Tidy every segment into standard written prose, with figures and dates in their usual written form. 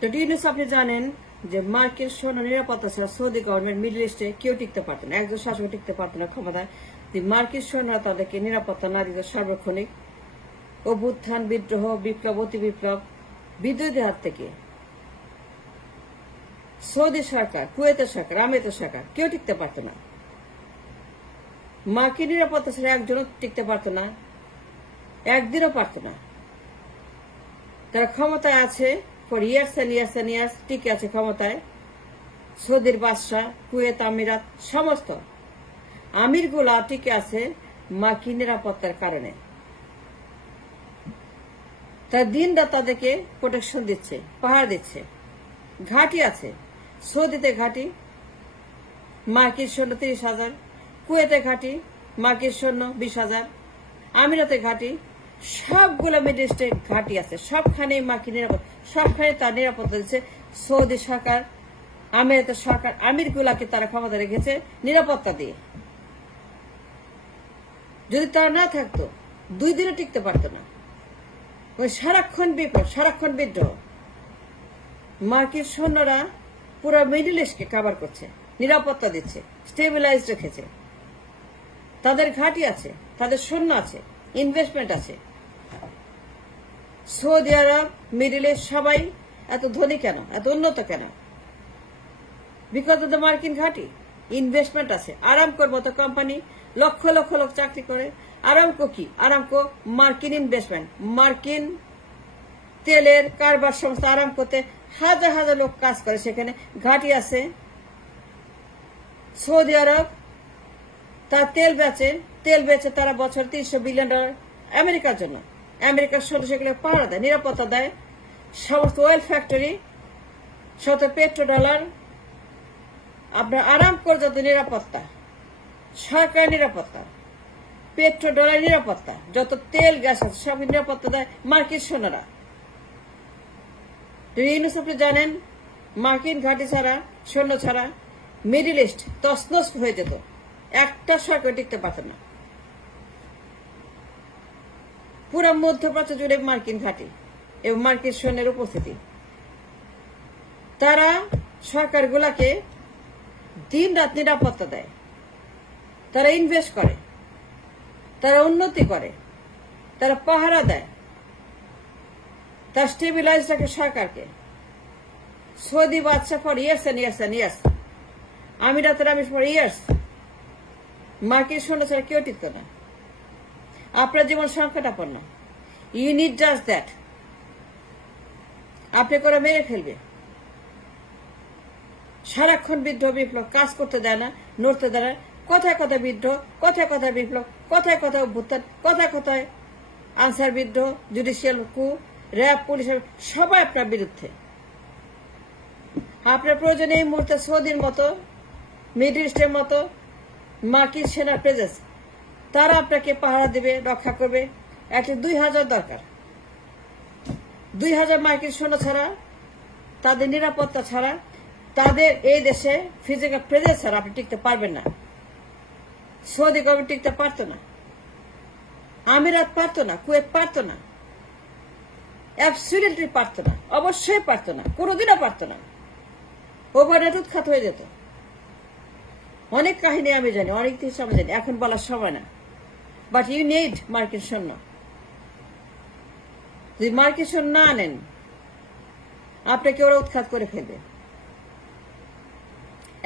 তো ইউনুস আপনি জানেন যে মার্কিন সৈন্য নিরাপত্তা ছাড়া সৌদি গভর্নমেন্ট মিডল ইস্টে কেউ টিকতে পারত না, একজন শাসক টিকতে পারত না ক্ষমতায়। মার্কিন সৈন্যরা তাদেরকে নিরাপত্তা না দিত সার্বক্ষণিক। অভ্যুত্থান, বিদ্রোহ, বিপ্লব, অতি বিপ্লব, বিদ্রোহীদের হাত থেকে সৌদি সরকার, কুয়েতের সরকার, আমিরাতের সরকার কেউ টিকতে পারত না। মার্কিন নিরাপত্তা ছাড়া একজনও টিকতে পারত না, একদিনও পারত না। তারা ক্ষমতায় আছে for years and years and years, টিকে আছে ক্ষমতায়। সৌদির বাদশাহ, কুয়েত, আমিরাত সমস্ত আমিরগুলা টিকে আছে মার্কিন নিরাপত্তার কারণে। তারা দিন রাত তাদেরকে প্রোটেকশন দিচ্ছে, পাহাড় দিচ্ছে। ঘাঁটি আছে, সৌদিতে ঘাঁটি মার্কিন সৈন্য 30,000, কুয়েতে ঘাঁটি মার্কিন সৈন্য 20,000, আমিরাতে ঘাঁটি, সবগুলো মিডল ইস্টে ঘাঁটি আছে। সবখানে মার্কিন নিরাপত্তা, সবখানে তার নিরাপত্তা দিচ্ছে সৌদি সরকার, আমিরাতের সরকার। আমিরগুলাকে তারা ক্ষমতা রেখেছে নিরাপত্তা দিয়ে। যদি তারা না থাকতো 2 দিনও টিকতে পারত না। ওই সারাক্ষণ বিপদ, সারাক্ষণ বিদ্রোহ। মার্কিন সৈন্যরা পুরো মিডল ইস্টকে কভার করছে, নিরাপত্তা দিচ্ছে, স্টেবিলাইজ রেখেছে। তাদের ঘাঁটি আছে, তাদের সৈন্য আছে, ইনভেস্টমেন্ট আছে। সৌদি আরব, মিডল ইস্ট সবাই এত ধনী কেন, এত উন্নত কেন? বিকজ অফ দ্য মার্কিন ঘাঁটি, ইনভেস্টমেন্ট আছে। আরামকোর মতো কোম্পানি লক্ষ লক্ষ লোক চাকরি করে। আরামকো কি? আরামকো মার্কিন ইনভেস্টমেন্ট, মার্কিন তেলের কারবার সংস্থা। আরামকোতে হাজার হাজার লোক কাজ করে, সেখানে ঘাঁটি আছে। সৌদি আরব তার তেল বেচে তারা বছর $300 বিলিয়ন আমেরিকার জন্য। আমেরিকার সৈন্য সেগুলো পাহারা দেয়, নিরাপত্তা দেয়। সমস্ত অয়েল ফ্যাক্টরি, শত $পেট্রোডলার, আপনার আরামকোর যত নিরাপত্তা, সরকারি নিরাপত্তা, $পেট্রোডলার নিরাপত্তা, যত তেল গ্যাস আছে সব নিরাপত্তা দেয় মার্কিন সৈন্যরা। ইউনুস আপনি জানেন মার্কিন ঘাঁটি ছাড়া, সৈন্য ছাড়া মিডল ইস্ট তছনছ হয়ে যেত, একটা সরকার টিকতে পারত না। পুরো মধ্যপ্রাচ্য জুড়ে মার্কিন ঘাঁটি এবং মার্কিন সৈন্যের উপস্থিতি। তারা সরকারগুলাকে দিন রাত নিরাপত্তা দেয়, তারা ইনভেস্ট করে, তারা উন্নতি করে, তারা পাহারা দেয়, তারা স্টেবিলাইজ রাখে সরকারকে। সৌদি বাদশা for years and years and years, আমিরাতের আমির ফর ইয়ার্স। মার্কিন সৈন্য ছাড়া কেউ টিকত না। আপনার জীবন সংকটাপন্ন, ইউ নিড জাস্ট দ্যাট। আপনি করে মেরে ফেলবে। সারাক্ষণ বিদ্রোহ, বিপ্লব, কাজ করতে দেয় না, নড়তে দেয় না। কথায় কথায় বিদ্রোহ, কথায় কথায় বিপ্লব, কথায় কথায় অভ্যুত্থান, কথায় কথায় আনসার বিদ্রোহ, জুডিশিয়াল কু, র্যাব, পুলিশ, সবাই আপনার বিরুদ্ধে। আপনার প্রয়োজনে এই মুহূর্তে সৌদির মতো, মিডল ইস্টের মতো মার্কিন সেনার প্রেজেন্স, তারা আপনাকে পাহারা দেবে, রক্ষা করবে। একটা 2,000 দরকার। 2,000 মার্কিন সৈন্য ছাড়া, তাদের নিরাপত্তা ছাড়া, তাদের এই দেশে ফিজিক্যাল প্রেজেন্স ছাড়া আপনি টিকতে পারবেন না। সৌদি গভর্নমেন্ট টিকতে পারত না, আমিরাত পারত না, কুয়েত পারত না, অ্যাবসলিউটলি পারত না, অবশ্যই পারত না, কোনোদিনও পারত না। ওভারনাইট উৎখাত হয়ে যেত। অনেক কাহিনী আমি জানি, অনেক কিছু আমি জানি, এখন বলার সময় না। বাট ইউ নিড মার্কিন সৈন্য। যদি মার্কিন সৈন্য না আনেন, আপনাকে ওরা উৎখাত করে ফেলবে।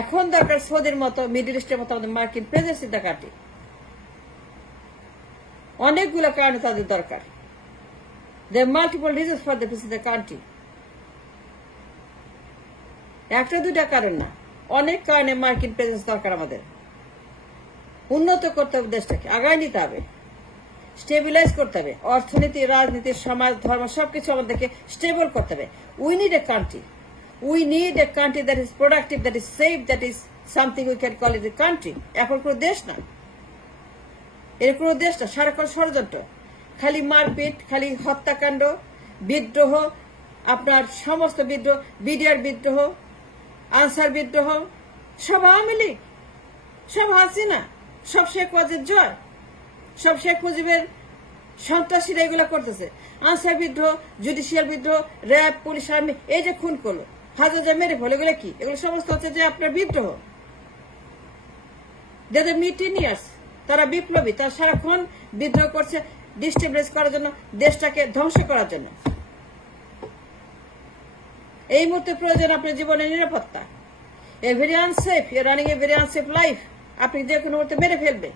এখন দরকার সৌদির মতো, মিডল ইস্টের মতো আমাদের মার্কিন প্রেজেন্স ইন দ্য কান্ট্রি। অনেকগুলো কারণে তাদের দরকার। There are multiple reasons for the peace in the country. একটা দুটা কারণ না, অনেক কারণে মার্কিন প্রেজেন্স দরকার আমাদের। উন্নত করতে হবে দেশটাকে, আগায় নিতে হবে, স্টেবিলাইজ করতে হবে। অর্থনীতি, রাজনীতি, সমাজ, ধর্ম সবকিছু আমাদেরকে স্টেবল করতে হবে। We need a country. We need a country that is productive, that is safe, that is something we can call it a country. এখন কোনো দেশ না, এর কোনো দেশ না। সারাক্ষণ ষড়যন্ত্র, খালি মারপিট, খালি হত্যাকাণ্ড, বিদ্রোহ, আপনার সমস্ত বিদ্রোহ, বিডিআর বিদ্রোহ, আনসার বিদ্রোহ, সব আওয়ামী লীগ, সব হাসিনা, সব শেখ ওয়াজির জয়, সব শেখ মুজিবের সন্ত্রাসীরা এগুলো করতেছে। আনসার বিদ্রোহ, জুডিশিয়াল বিদ্রোহ, র্যাব, পুলিশ, আর্মি, এই যে খুন করলো, হাজার হাজার মেরে ফেলে, এগুলো কি? এগুলো সমস্ত হচ্ছে যে আপনার বিদ্রোহ। মিটিনিয়াস, তারা বিপ্লবী, তারা সারাক্ষণ বিদ্রোহ করছে ডিস্টেবলাইজ করার জন্য, দেশটাকে ধ্বংস করার জন্য। এই মুহূর্তে প্রয়োজন আপনার জীবনের নিরাপত্তা। A very unsafe, you running a very unsafe life. আপনি যে কোনো মুহূর্তে মেরে ফেলবে।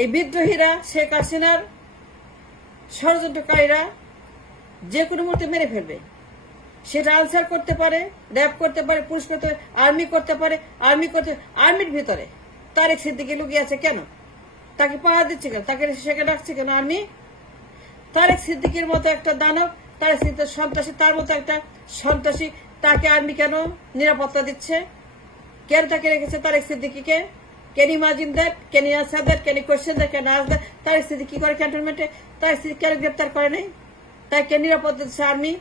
এই বিদ্রোহীরা, শেখ হাসিনার ষড়যন্ত্রকারীরা যে কোনো মুহূর্তে মেরে ফেলবে। সেটা আনসার করতে পারে, র্যাব করতে পারে, পুলিশ করতে পারে, আর্মি করতে পারে, আর্মির ভিতরে তারেক সিদ্দিকী লুকিয়ে আছে কেন? তাকে পাওয়া দিচ্ছে কেন? তাকে সেখানে রাখছে কেন আর্মি? তারেক সিদ্দিকীর মতো একটা দানব, তারেক সিদ্দিক সন্ত্রাসী, তার মতো একটা সন্ত্রাসী, তাকে আর্মি কেন নিরাপত্তা দিচ্ছে? কেন তাকে রেখেছে Tarique সিদ্দিকীকে? Can you imagine that? Can you answer that? Can you question that? Can you ask that? Tarique Siddique কি করে ক্যান্টনমেন্টে? তারেক সিদ্দিক কেন গ্রেপ্তার করে নাই? তাই কেন নিরাপত্তা দিচ্ছে আর্মি?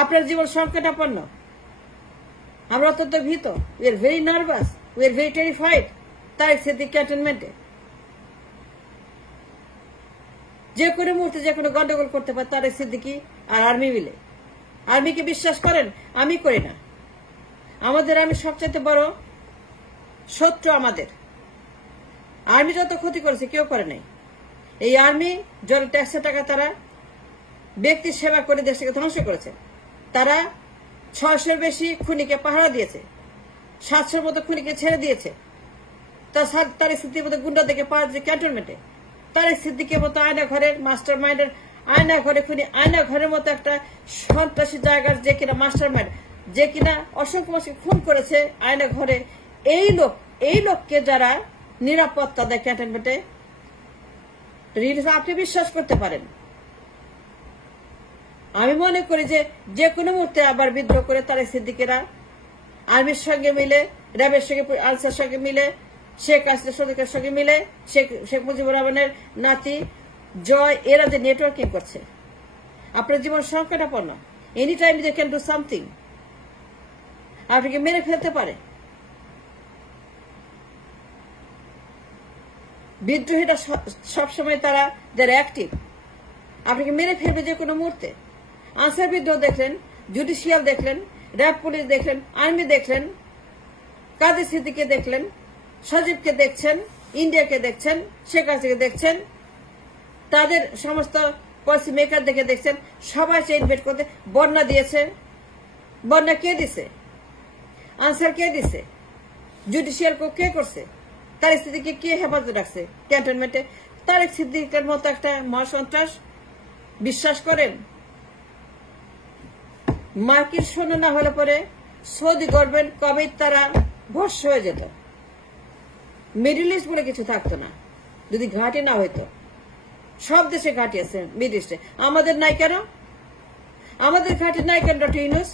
আপনার জীবন সংকটাপন্ন। আমরা অত্যন্ত ভীত। We are very nervous, we are very terrified. Tarek Siddique ক্যান্টনমেন্টে যে কোনো মুহূর্তে যে কোনো গন্ডগোল করতে পারে তারেক সিদ্দিকী আর আর্মি মিলে। আর্মিকে বিশ্বাস করেন? আমি করি না। আমাদের আর্মি সবচেয়ে বড় শত্রু। আমাদের আর্মি যত ক্ষতি করেছে কেউ করে নাই। এই আর্মি যত ট্যাক্সের টাকা তারা ব্যক্তির সেবা করে দেশটাকে ধ্বংস করেছে। তারা 600-র বেশি খুনিকে পাহারা দিয়েছে, 700-র মতো খুনিকে ছেড়ে দিয়েছে। তারেক সিদ্দিকের মতো গুন্ডা দেখে পাওয়া যায় ক্যান্টনমেন্টে। তারেক সিদ্দিকের মতো আয়না ঘরের মাস্টার মাইন্ডের, আয়না ঘরে খুনি, আয়না ঘরের মতো একটা সন্ত্রাসী জায়গার যে কিনা মাস্টার মাইন্ড, যে কিনা অসংখ্য মানুষকে খুন করেছে আয়না ঘরে, এই লোককে যারা নিরাপত্তা দেয় ক্যান্টনমেন্টে, আপনি বিশ্বাস করতে পারেন? আমি মনে করি যে কোনো মুহূর্তে আবার বিদ্রোহ করে তারেক সিদ্দিকেরা আর্মির সঙ্গে মিলে, র্যাবের সঙ্গে, আনসার সঙ্গে মিলে, শেখ হাসিনার সঙ্গে মিলে, শেখ মুজিবুর রহমানের নাতি জয়, এরা যে নেটওয়ার্কিং করছে। আপনার জীবন সংকটাপন্ন। Any time they can do something. আপনাকে মেরে ফেলতে পারে। বিদ্রোহীরা সবসময় তারা যারা অ্যাক্টিভ, আপনাকে মেরে ফেলবে যে কোনো মুহূর্তে। আনসার বিদ্রোহ দেখলেন, জুডিশিয়াল দেখলেন, র্যাব পুলিশ দেখলেন, আর্মি দেখলেন, কাদের সিদ্দিককে দেখলেন, সজীবকে দেখছেন, ইন্ডিয়াকে দেখছেন, শেখ হাসিনাকে দেখছেন, তাদের সমস্ত পলিসি মেকার দেখে দেখছেন। সবাই সে ইনভেট করতে বন্যা দিয়েছে। বন্যা কে দিছে? আনসার কে দিছে? জুডিশিয়াল কে করছে? তারেক সিদ্দিককে কে হেফাজতে রাখছে ক্যান্টনমেন্টে? তারেক সিদ্দিকের মতো একটা মহাসন্ত্রাস বিশ্বাস করেন? মার্কিন সৈন্য না হলে পরে সৌদি গভর্নমেন্ট কবেই তারা ভস্ম হয়ে যেত। মিডল ইস্ট বলে কিছু থাকতো না যদি ঘাঁটি না হইতো। সব দেশে ঘাঁটি আছে মিডল ইস্টে, আমাদের নাই কেন? আমাদের ঘাঁটি নাই কেন? ডক্টর ইউনূস,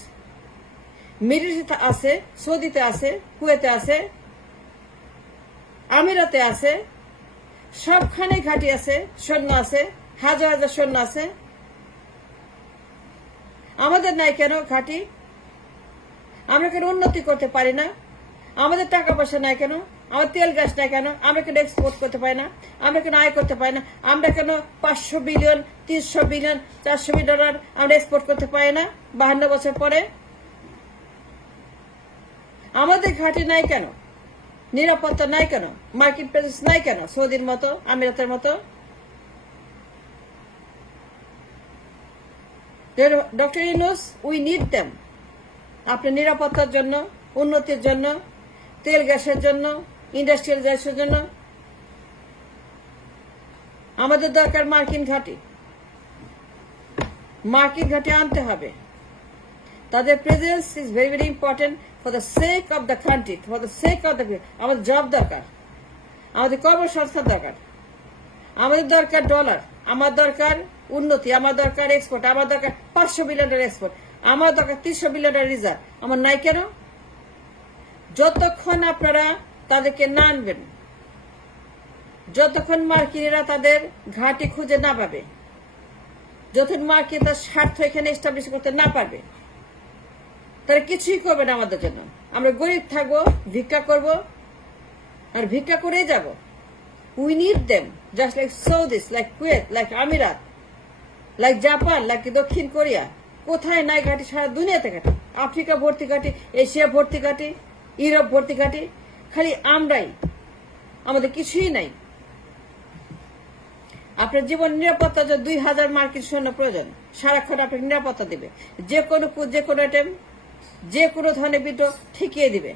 মিডল ইস্টে আছে, সৌদিতে আছে, কুয়েতে আছে, আমিরাতে আছে, সবখানে ঘাঁটি আছে, সৈন্য আছে, হাজার হাজার সৈন্য আছে। আমাদের নাই কেন ঘাঁটি? আমরা কেন উন্নতি করতে পারি না? আমাদের টাকা পয়সা নাই কেন? আমার তেল গ্যাস নাই কেন? আমরা কেন এক্সপোর্ট করতে পারি না? আমরা কেন আয় করতে পারি না? আমরা কেন 500 বিলিয়ন, 300 বিলিয়ন, 400 বিলিয়ন ডলার আমরা এক্সপোর্ট করতে পারি না 52 বছর পরে? আমাদের ঘাঁটি নাই কেন? নিরাপত্তা নাই কেন? মার্কেট প্রেজেন্স নাই কেন? সৌদির মতো, আমিরাতের মতো। Doctor Yunus, we need them. আপনার নিরাপত্তার জন্য, উন্নতির জন্য, তেল গ্যাসের জন্য, ইন্ডাস্ট্রিয়ালাইজেশনের জন্য আমাদের দরকার মার্কিন ঘাঁটি। মার্কিন ঘাঁটি আনতে হবে। তাদের presence is very very important for the sake of the country, for the sake of the people. আমাদের জব দরকার, আমাদের কর্মসংস্থান দরকার, আমাদের দরকার ডলার, আমার দরকার উন্নতি, আমার দরকার এক্সপোর্ট, আমার দরকার 500 বিলিয়নের এক্সপোর্ট, আমার দরকার 300 বিলিয়নের রিজার্ভ। আমার নাই কেন? যতক্ষণ আপনারা তাদেরকে না আনবেন, যতক্ষণ মার্কিনীরা তাদের ঘাঁটি খুঁজে না পাবে, যতক্ষণ মার্কিন তার স্বার্থ এখানে এস্টাবলিশ করতে না পারবে, তারা কিছুই করবে না আমাদের জন্য। আমরা গরিব থাকবো, ভিক্ষা করব, আর ভিক্ষা করেই যাব। We need them, just like Saudis, like Kuwait, like Amirat, like Japan, like Dokhin Korea. কোথায় নাই ঘাটি? সারা দুনিয়াতে ঘাটি। আফ্রিকা ভর্তি ঘাটি, এশিয়া ভর্তি ঘাটি, ইউরোপ ভর্তি ঘাটি। খালি আমরাই, আমাদের কিছুই নাই। আপনার জীবন নিরাপত্তার জন্য 2000 মার্কিন সৈন্য প্রয়োজন। সারাক্ষণ আপনাকে নিরাপত্তা দিবে। যে কোনো অ্যাটেম্প, যে কোনো ধরনের বিদ্রোহ ঠেকিয়ে দিবে।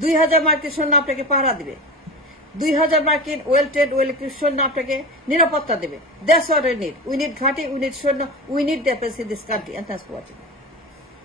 2000 মার্কিন সৈন্য আপনাকে পাহারা দিবে। 2000 মার্কিন ওয়েল ট্রেড ওয়েল ইকুইপড সৈন্য আপনাকে নিরাপত্তা দেবে। That's what we need. We need ঘাঁটি, উই নিড সৈন্য, we need defence in this country. And thanks for watching.